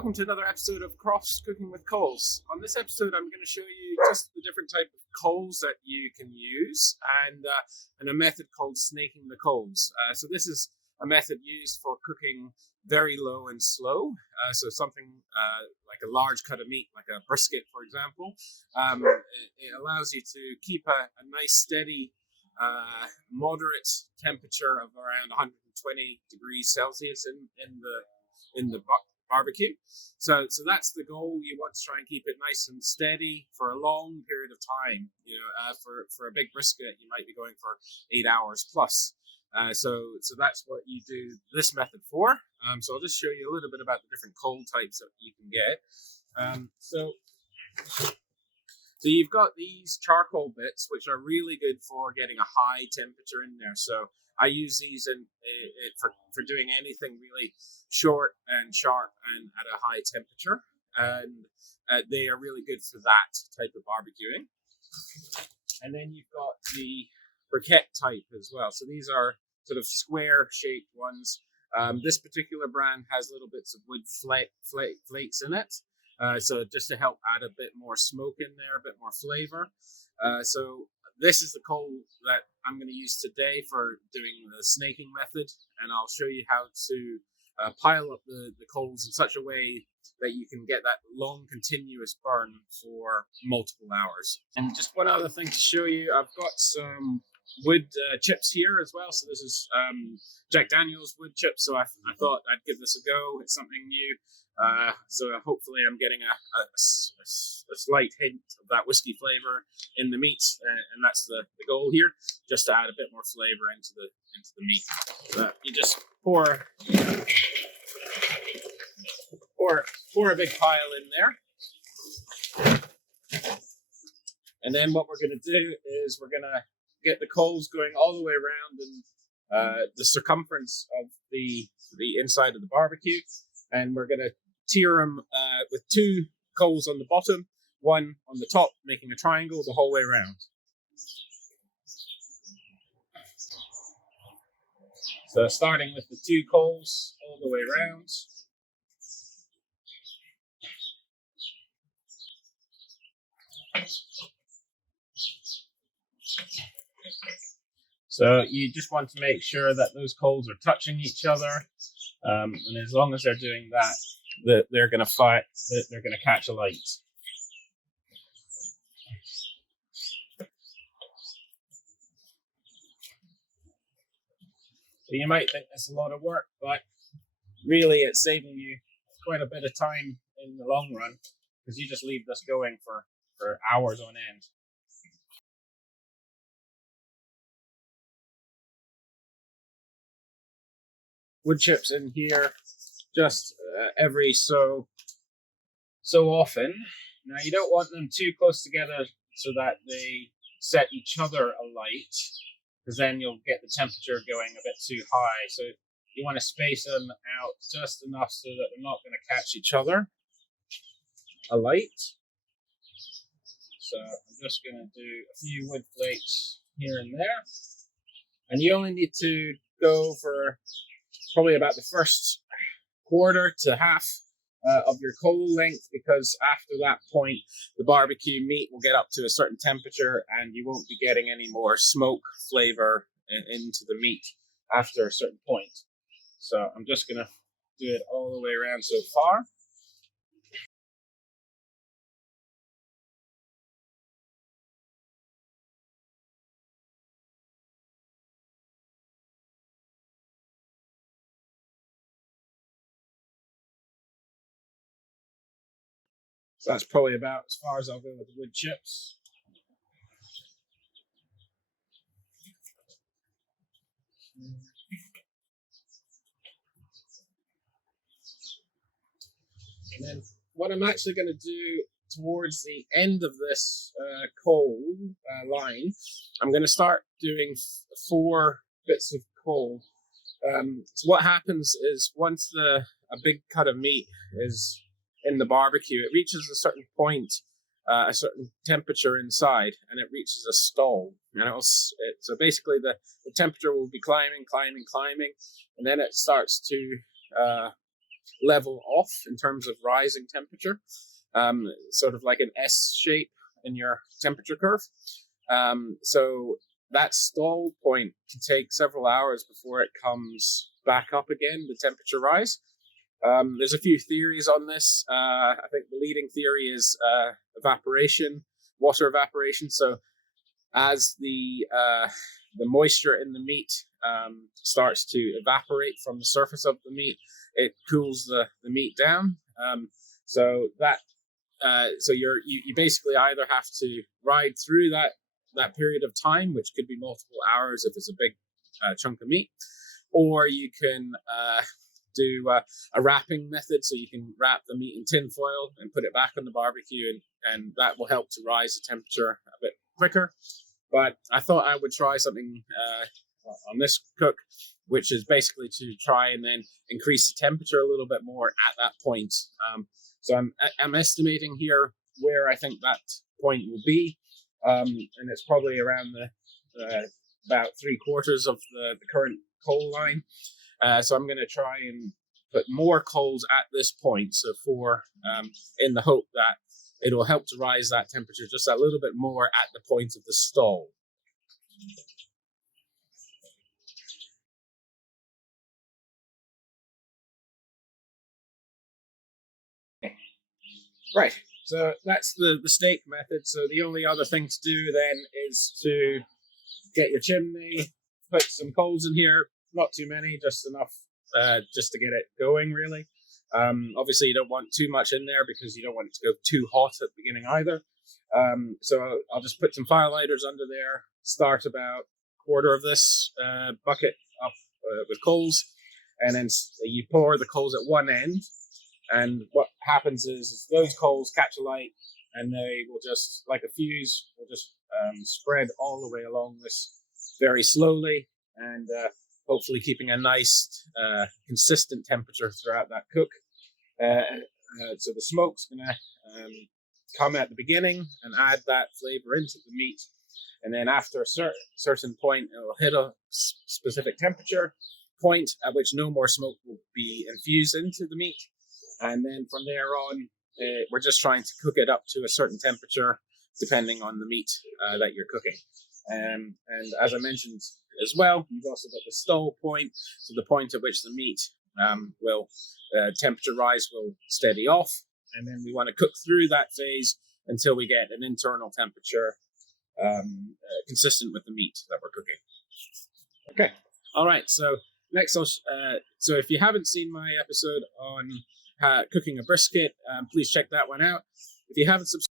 Welcome to another episode of Crofts Cooking with Coals. On this episode, I'm going to show you just the different type of coals that you can use and a method called snaking the coals. So this is a method used for cooking very low and slow. So something like a large cut of meat, like a brisket, for example. It allows you to keep a nice, steady, moderate temperature of around 120 degrees Celsius in the barbecue. So that's the goal. You want to try and keep it nice and steady for a long period of time. You know, for a big brisket, you might be going for 8 hours plus. So that's what you do this method for. So I'll just show you a little bit about the different coal types that you can get. So you've got these charcoal bits, which are really good for getting a high temperature in there. So I use these for doing anything really short and sharp and at a high temperature. And they are really good for that type of barbecuing. And then you've got the briquette type as well. So these are sort of square-shaped ones. This particular brand has little bits of wood flakes in it. So just to help add a bit more smoke in there, a bit more flavor. So this is the coal that I'm going to use today for doing the snaking method, and I'll show you how to pile up the coals in such a way that you can get that long continuous burn for multiple hours. And just one other thing to show you, I've got some wood chips here as well. So this is Jack Daniel's wood chips, so I thought I'd give this a go. It's something new. So hopefully I'm getting a slight hint of that whiskey flavor in the meat, and that's the goal here, just to add a bit more flavor into the meat. So you just pour a big pile in there, and then what we're going to do is we're going to get the coals going all the way around and the circumference of the inside of the barbecue, and we're going to tier them with 2 coals on the bottom, 1 on the top, making a triangle the whole way around. So starting with the 2 coals all the way around. So you just want to make sure that those coals are touching each other, and as long as they're doing that, they're going to fight. They're going to catch a light. So you might think it's a lot of work, but really it's saving you quite a bit of time in the long run, because you just leave this going for hours on end. Wood chips in here just every so often. Now you don't want them too close together so that they set each other alight, because then you'll get the temperature going a bit too high. So you want to space them out just enough so that they're not going to catch each other alight. So I'm just going to do a few wood flakes here and there, and you only need to go for probably about the first quarter to half of your coal length, because after that point the barbecue meat will get up to a certain temperature and you won't be getting any more smoke flavor into the meat after a certain point. So I'm just going to do it all the way around so far. So that's probably about as far as I'll go with the wood chips. And then what I'm actually going to do towards the end of this coal line, I'm going to start doing 4 bits of coal. So what happens is once a big cut of meat is in the barbecue, it reaches a certain point, a certain temperature inside, and it reaches a stall. And so basically the temperature will be climbing, and then it starts to level off in terms of rising temperature, sort of like an S shape in your temperature curve. So that stall point can take several hours before it comes back up again, the temperature rise. There's a few theories on this. I think the leading theory is evaporation, water evaporation. So as the moisture in the meat starts to evaporate from the surface of the meat, it cools the meat down. So you basically either have to ride through that period of time, which could be multiple hours if it's a big chunk of meat, or you can do a wrapping method. So you can wrap the meat in tin foil and put it back on the barbecue, and that will help to rise the temperature a bit quicker. But I thought I would try something on this cook, which is basically to try and then increase the temperature a little bit more at that point. So I'm estimating here where I think that point will be, and it's probably around about 3/4 of the current coal line. So I'm going to try and put more coals at this point, so in the hope that it will help to rise that temperature just a little bit more at the point of the stall. Right, so that's the steak method. So the only other thing to do then is to get your chimney, put some coals in here, not too many, just enough just to get it going, really. Obviously, you don't want too much in there because you don't want it to go too hot at the beginning either. So I'll just put some firelighters under there, start about 1/4 of this bucket up with coals, and then you pour the coals at one end. And what happens is those coals catch a light, and they will just, like a fuse, will just spread all the way along this very slowly, and hopefully keeping a nice, consistent temperature throughout that cook. So the smoke's going to come at the beginning and add that flavor into the meat. And then after a certain point, it will hit a specific temperature point at which no more smoke will be infused into the meat. And then from there on, we're just trying to cook it up to a certain temperature, depending on the meat that you're cooking. And as I mentioned as well, you've also got the stall point, so the point at which the meat temperature rise will steady off. And then we want to cook through that phase until we get an internal temperature consistent with the meat that we're cooking. Okay, all right, so next, so if you haven't seen my episode on cooking a brisket, please check that one out. If you haven't subscribed